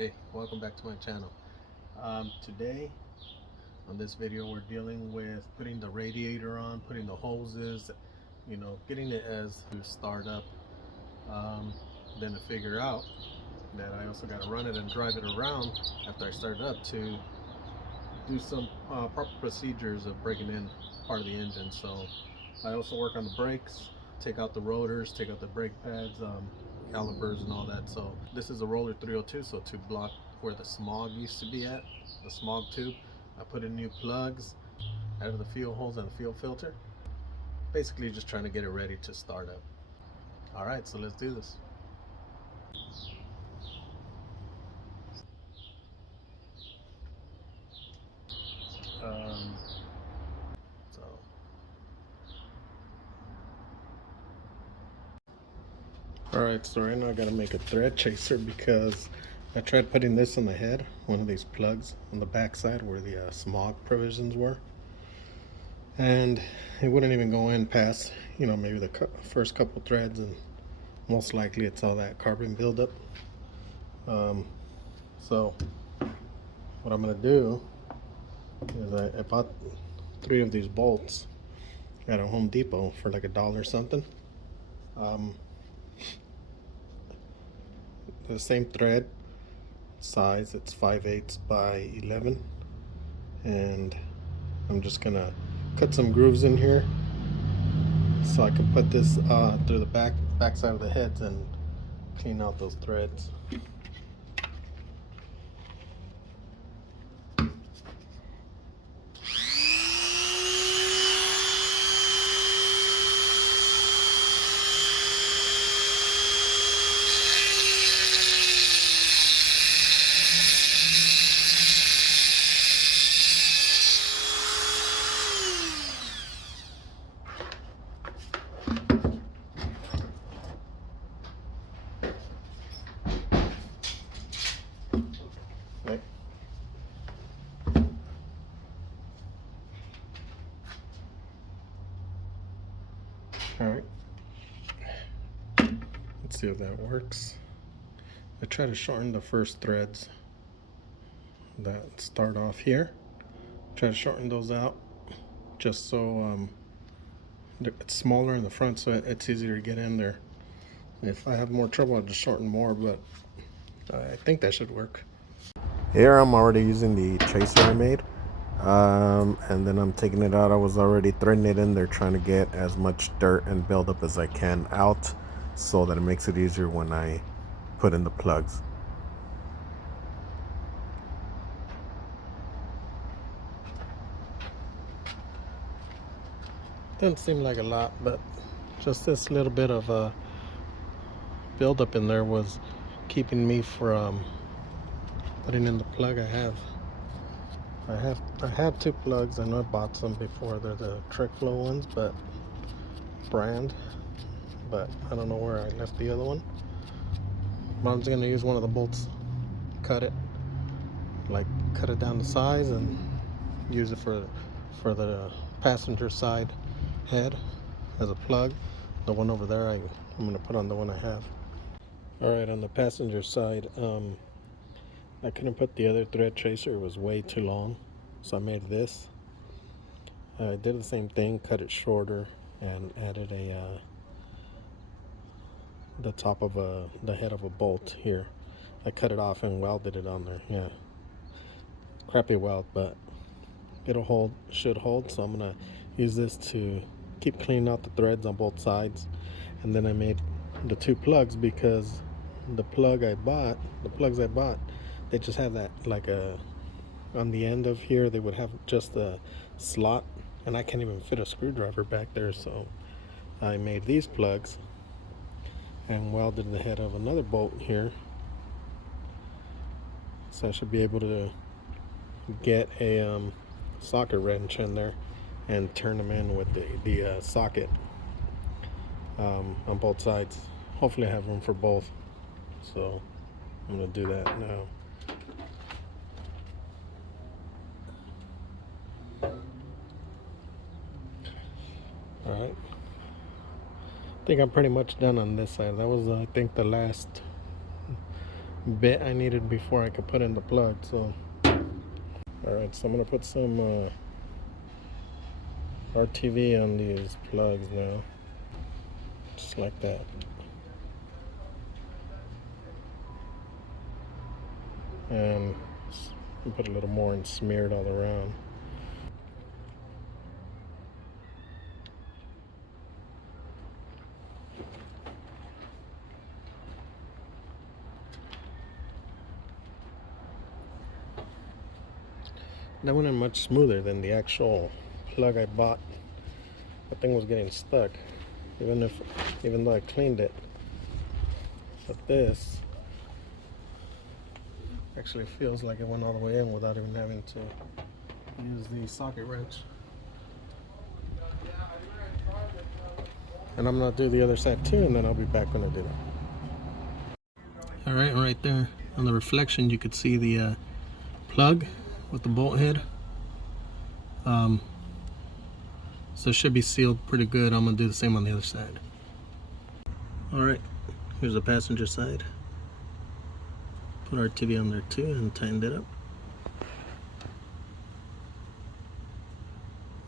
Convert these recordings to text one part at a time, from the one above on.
Hey, welcome back to my channel. Today on this video we're dealing with putting the radiator on, putting the hoses, getting it as to start up, then to figure out that I also got to run it and drive it around after I start it up to do some proper procedures of breaking in part of the engine. So I also work on the brakes, take out the rotors, take out the brake pads, calipers and all that. So this is a roller 302, so to block where the smog used to be at, the smog tube, I put in new plugs out of the fuel holes and the fuel filter. Basically just trying to get it ready to start up. All right, so let's do this. Um, so Alright, so right now I gotta make a thread chaser because I tried putting this on the head, one of these plugs on the back side where the smog provisions were, and it wouldn't even go in past, maybe the first couple threads, and most likely it's all that carbon buildup. So what I'm gonna do is I bought 3 of these bolts at a Home Depot for like $1 or something. The same thread size, it's 5/8 by 11, and I'm just gonna cut some grooves in here so I can put this through the back side of the heads and clean out those threads. Okay. All right, let's see if that works. I try to shorten the first threads that start off here. Try to shorten those out just so it's smaller in the front, so it's easier to get in there. If I have more trouble, I'll just shorten more, but I think that should work. Here I'm already using the chaser I made, and then I'm taking it out. I was already threading it in there, trying to get as much dirt and buildup as I can out so that it makes it easier when I put in the plugs. Doesn't seem like a lot, but just this little bit of buildup in there was keeping me from putting in the plug I have. I have 2 plugs. I know I bought some before. They're the Trek Flow ones, but brand. But I don't know where I left the other one. But I'm just gonna use one of the bolts, cut it down to size, and use it for the passenger side head as a plug. The one over there, I'm gonna put on the one I have. All right, on the passenger side, I couldn't put the other thread chaser. It was way too long, so I made this. I did the same thing, cut it shorter, and added the top of the head of a bolt here. I cut it off and welded it on there. Yeah, crappy weld, but it'll hold, should hold. So I'm gonna use this to keep cleaning out the threads on both sides. And then I made the 2 plugs because the plugs I bought, they just have that on the end of here, they would have just a slot, and I can't even fit a screwdriver back there. So I made these plugs and welded the head of another bolt here, so I should be able to get a socket wrench in there and turn them in with the socket on both sides. Hopefully I have room for both, so I'm gonna do that now. All right, I think I'm pretty much done on this side. That was I think the last bit I needed before I could put in the plug. So alright, so I'm gonna put some RTV on these plugs now, just like that. And put a little more and smear it all around. That went in much smoother than the actual plug I bought. That thing was getting stuck, even though I cleaned it. But this actually feels like it went all the way in without even having to use the socket wrench. And I'm gonna do the other side too, and then I'll be back when I do that. All right, right there on the reflection, you could see the plug with the bolt head. So it should be sealed pretty good. I'm gonna do the same on the other side. All right, here's the passenger side. Put our TV on there too and tightened it up.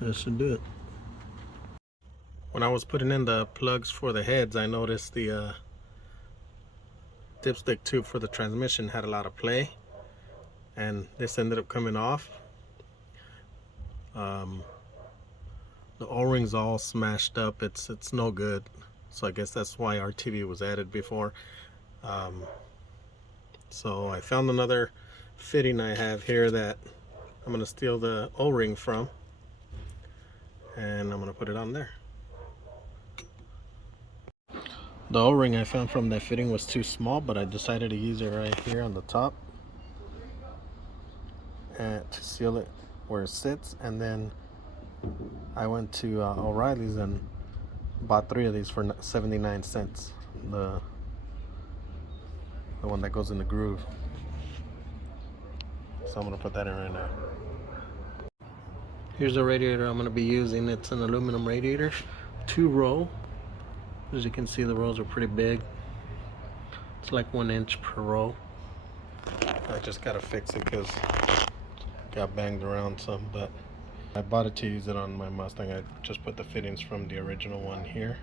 That should do it. When I was putting in the plugs for the heads, I noticed the dipstick tube for the transmission had a lot of play, and this ended up coming off. The O-rings all smashed up. It's no good. So I guess that's why RTV was added before. So I found another fitting I have here that I'm gonna steal the O-ring from, and I'm gonna put it on there. The O-ring I found from that fitting was too small, but I decided to use it right here on the top and to seal it where it sits. And then I went to O'Reilly's and bought 3 of these for 79 cents. The one that goes in the groove. So I'm gonna put that in right now. Here's the radiator I'm gonna be using. It's an aluminum radiator, 2-row. As you can see, the rows are pretty big. It's like 1 inch per row. I just gotta fix it because it got banged around some, but I bought it to use it on my Mustang. I just put the fittings from the original one here.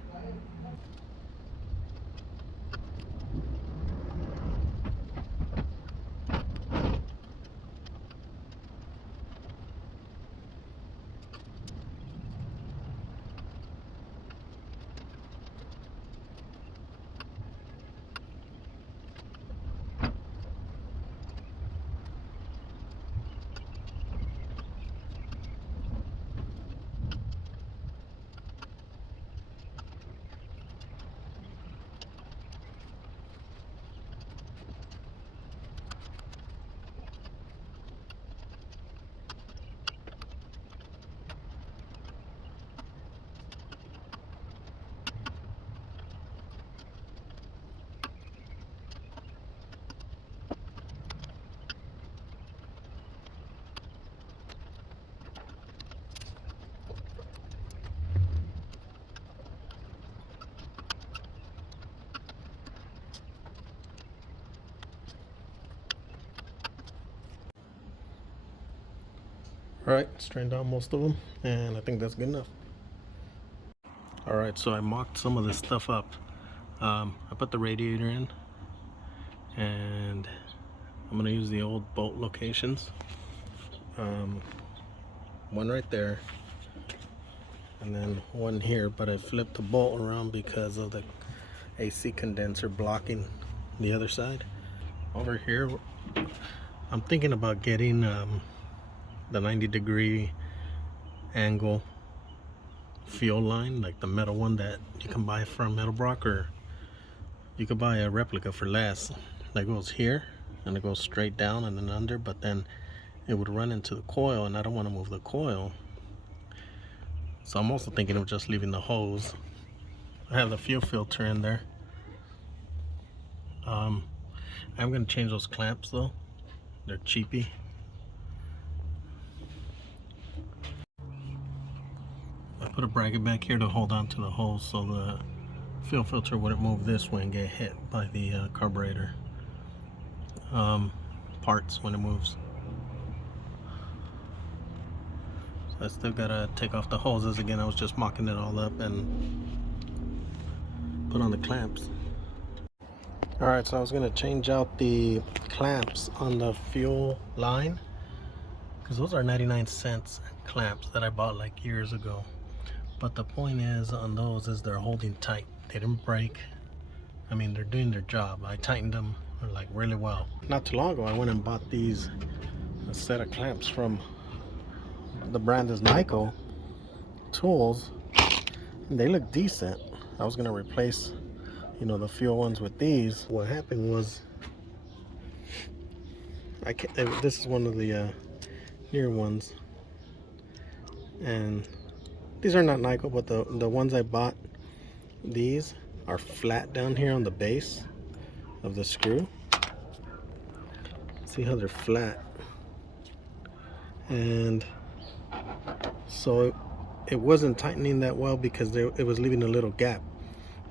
Alright, strained out most of them, and I think that's good enough. Alright, so I mocked some of this stuff up. I put the radiator in, and I'm going to use the old bolt locations. One right there, and then one here, but I flipped the bolt around because of the AC condenser blocking the other side. Over here, I'm thinking about getting the 90-degree angle fuel line, like the metal one that you can buy from Metalbrock, or you could buy a replica for less. That goes here and it goes straight down and then under, but then it would run into the coil, and I don't want to move the coil. So I'm also thinking of just leaving the hose. I have the fuel filter in there. I'm going to change those clamps though. They're cheapy. I put a bracket back here to hold on to the hose so the fuel filter wouldn't move this way and get hit by the carburetor. parts when it moves. So I still gotta take off the hoses again. I was just mocking it all up and put on the clamps. Alright, so I was gonna change out the clamps on the fuel line, because those are 99-cent clamps that I bought like years ago. But the point is on those is they're holding tight. They didn't break. I mean, they're doing their job. I tightened them like really well. Not too long ago I went and bought these a set of clamps from the brand is Nyko Tools, and they look decent. I was gonna replace, you know, the fuel ones with these. What happened was this is one of the newer ones, and these are not Nyko, but the ones I bought, these are flat down here on the base of the screw. See how they're flat, and so it wasn't tightening that well because it was leaving a little gap.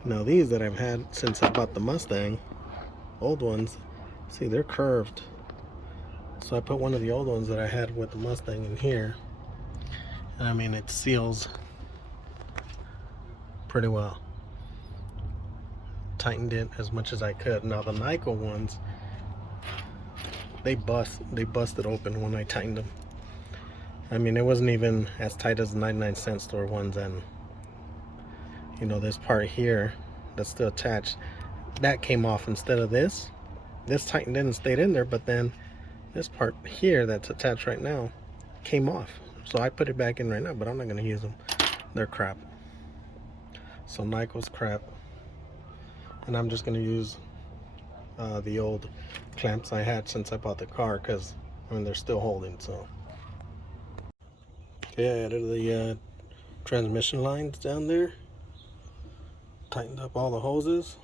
Now these that I've had since I bought the Mustang, old ones, see, they're curved. So I put one of the old ones that I had with the Mustang in here, and I mean, it seals pretty well. Tightened it as much as I could. Now the Nyko ones, they busted open when I tightened them. I mean, it wasn't even as tight as the 99-cent store ones, and you know, this part here that's still attached, that came off instead of this. This tightened in and stayed in there, but then this part here that's attached right now came off. So I put it back in right now, but I'm not gonna use them. They're crap. So Nyko's crap, and I'm just gonna use the old clamps I had since I bought the car, because I mean, they're still holding. So okay, I added the transmission lines down there, tightened up all the hoses.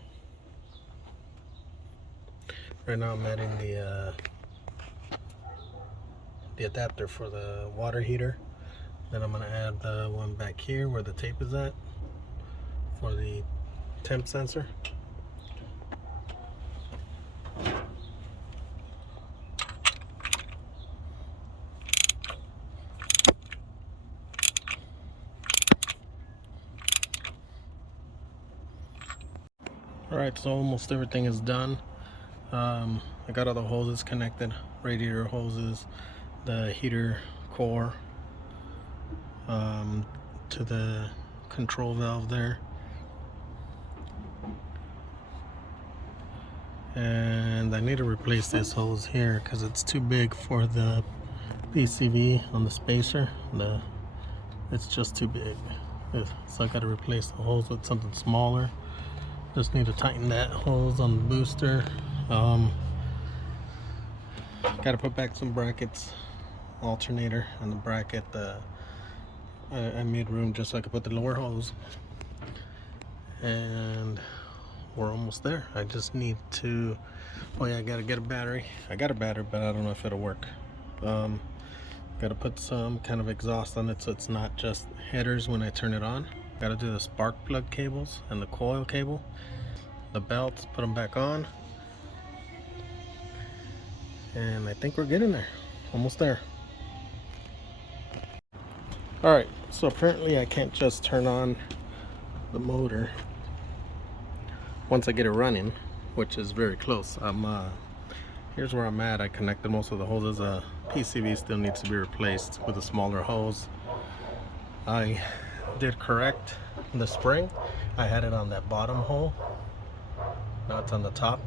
Right now I'm adding the adapter for the water heater. Then I'm gonna add the one back here where the tape is at for the temp sensor. Alright, so almost everything is done. I got all the hoses connected, radiator hoses, the heater core, to the control valve there. And I need to replace this hose here because it's too big for the PCV on the spacer. It's just too big. So I got to replace the hose with something smaller. Just need to tighten that hose on the booster. Got to put back some brackets, alternator on the bracket. I made room just so I could put the lower hose, and we're almost there. I just need to, oh yeah, I gotta get a battery. I got a battery, but I don't know if it'll work. Gotta put some kind of exhaust on it so it's not just headers when I turn it on. Gotta do the spark plug cables and the coil cable, the belts, put them back on, and I think we're getting there. Almost there. Alright, so apparently I can't just turn on the motor once I get it running, which is very close. Here's where I'm at. I connected most of the hoses. PCV still needs to be replaced with a smaller hose. I did correct the spring. I had it on that bottom hole. Now it's on the top.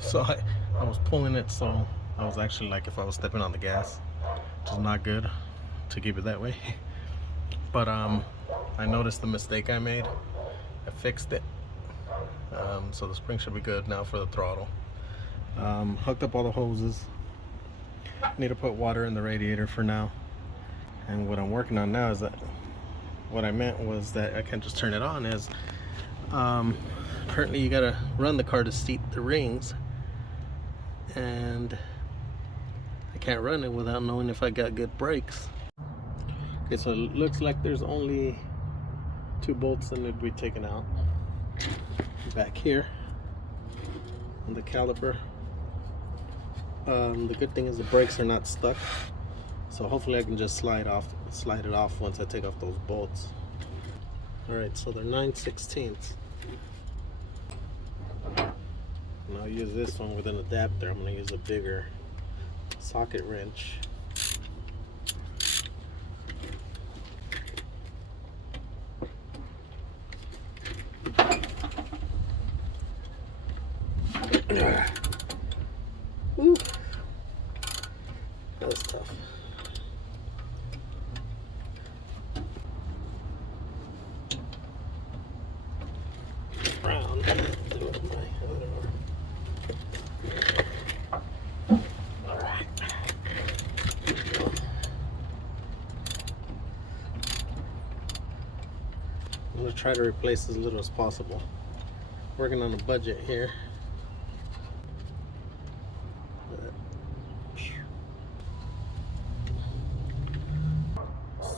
So I was pulling it, so I was actually like if I was stepping on the gas, which is not good to keep it that way. But I noticed the mistake I made. I fixed it. So the spring should be good now for the throttle. Hooked up all the hoses. Need to put water in the radiator for now. And what I'm working on now is that, what I meant was that I can't just turn it on, is currently you gotta run the car to seat the rings, and I can't run it without knowing if I got good brakes. Okay, so it looks like there's only 2 bolts that need to be taken out. Back here on the caliper, The good thing is the brakes are not stuck, so hopefully I can just slide it off once I take off those bolts. Alright, so they're 9/16. And I'll use this one with an adapter. I'm going to use a bigger socket wrench. Woo. That was tough. Brown. Alright. I'm going to try to replace as little as possible. Working on a budget here.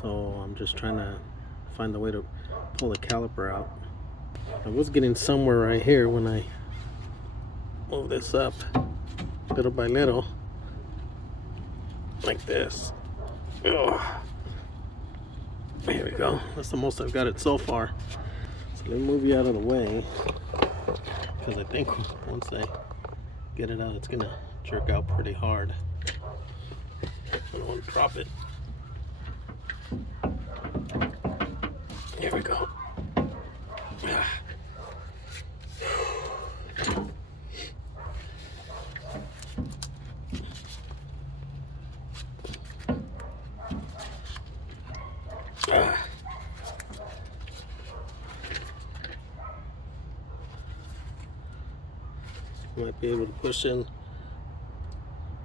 So I'm just trying to find a way to pull the caliper out. I was getting somewhere right here when I move this up little by little, like this. Ugh. Here we go. That's the most I've got it so far. So let me move you out of the way, because I think once I get it out, it's gonna jerk out pretty hard. I don't want to drop it. Here we go. Might be able to push in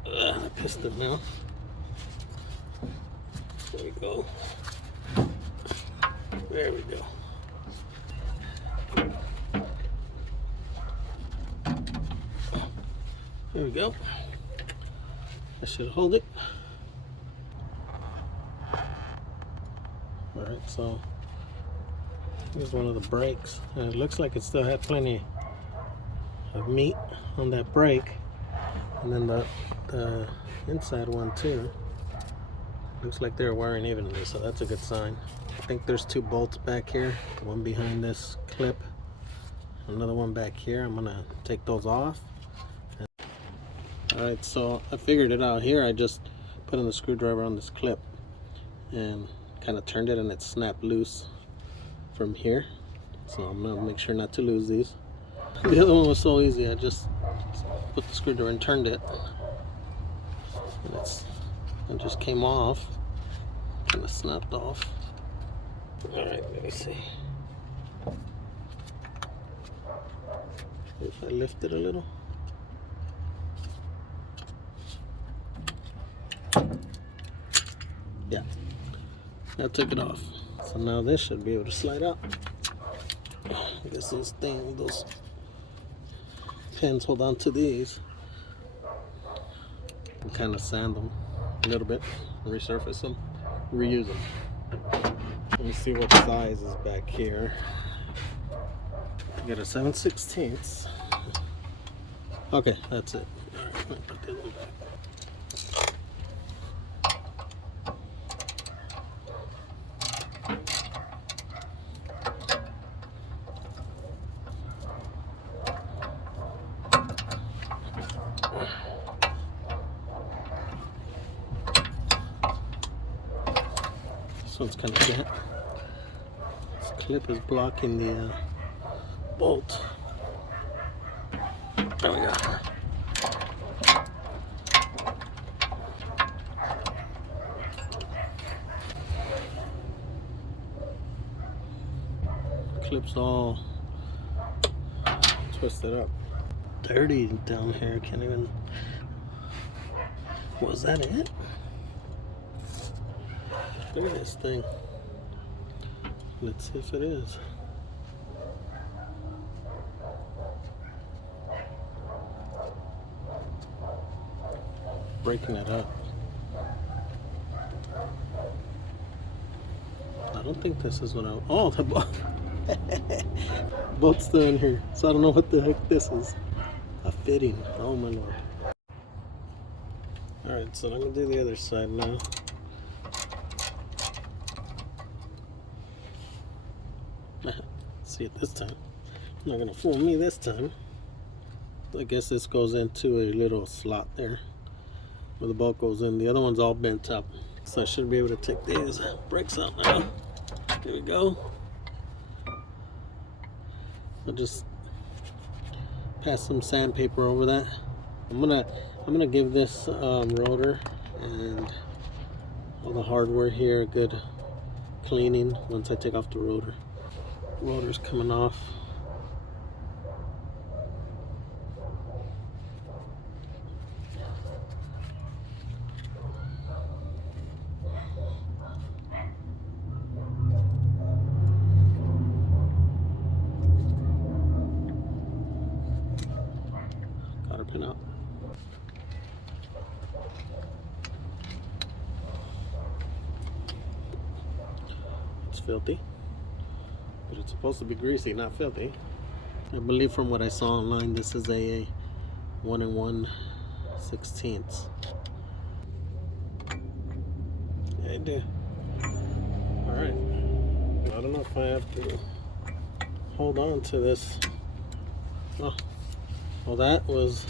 the piston now. There we go. There we go. There we go. I should hold it. Alright, so here's one of the brakes. And it looks like it still had plenty of meat on that brake. And then the inside one too. Looks like they're wiring evenly, so that's a good sign. I think there's two bolts back here, one behind this clip, another one back here. I'm gonna take those off. Alright, so I figured it out here. I just put in the screwdriver on this clip and kind of turned it, and it snapped loose from here. So I'm gonna make sure not to lose these. The other one was so easy. I just put the screwdriver and turned it, and it just came off, kind of snapped off. Alright, let me see. If I lift it a little. Yeah, I took it off. So now this should be able to slide out. I guess those pins hold on to these. And kind of sand them a little bit, resurface them, reuse them. Let me see what size is back here. I got a 7/16. Okay, that's it. Alright, let me put the other one back. This one's kind of bent. This clip is blocking the bolt. There we go. Clip's all twisted up. Dirty down here. Can't even. Was that it? Look at this thing. Let's see if it is. Breaking it up. I don't think this is what I. Oh, the bolt's still in here, so I don't know what the heck this is. A fitting. Oh my lord. Alright, so I'm going to do the other side now. See it this time. Not going to fool me this time. I guess this goes into a little slot there where the bolt goes in. The other one's all bent up. So I should be able to take these brakes out now. There we go. I'll just pass some sandpaper over that. I'm gonna give this rotor and all the hardware here a good cleaning once I take off the rotor. Rotor's coming off. Cotter pin out. It's filthy, but it's supposed to be greasy, not filthy. I believe from what I saw online, this is a 1 1/16. Yeah, I do. Alright. I don't know if I have to hold on to this. Oh, well, that was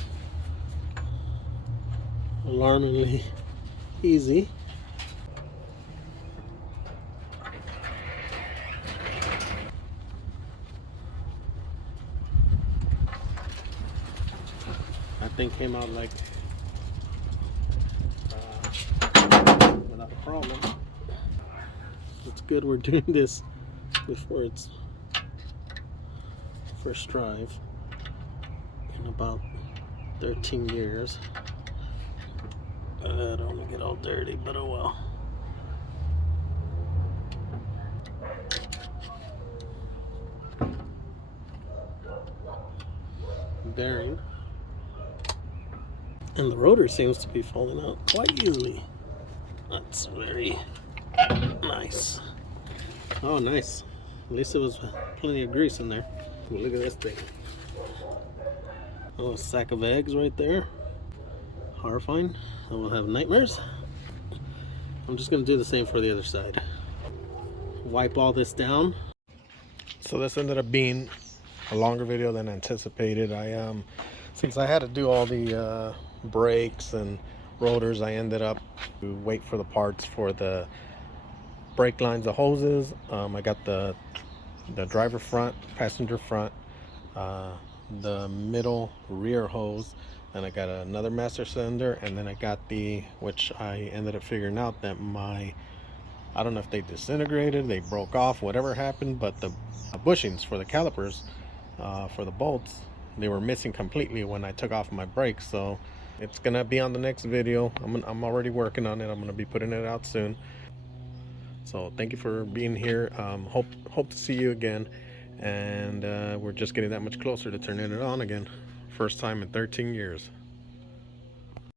alarmingly easy. That thing came out like without a problem. It's good we're doing this before its first drive in about 13 years. I don't want to get all dirty, but oh well. Bearing. And the rotor seems to be falling out quite easily. That's very nice. Oh, nice. At least it was plenty of grease in there. Ooh, look at this thing. Oh, a sack of eggs right there. Horrifying. I will have nightmares. I'm just going to do the same for the other side. Wipe all this down. So this ended up being a longer video than anticipated. Since I had to do all the brakes and rotors, I ended up to wait for the parts for the brake lines, the hoses. I got the driver front, passenger front, the middle rear hose, and I got another master cylinder, and then I got which I ended up figuring out that I don't know if they disintegrated, they broke off, whatever happened, but the bushings for the calipers for the bolts, they were missing completely when I took off my brakes. So it's gonna be on the next video. I'm already working on it. I'm gonna be putting it out soon. So thank you for being here. Hope to see you again, and we're just getting that much closer to turning it on again. First time in 13 years.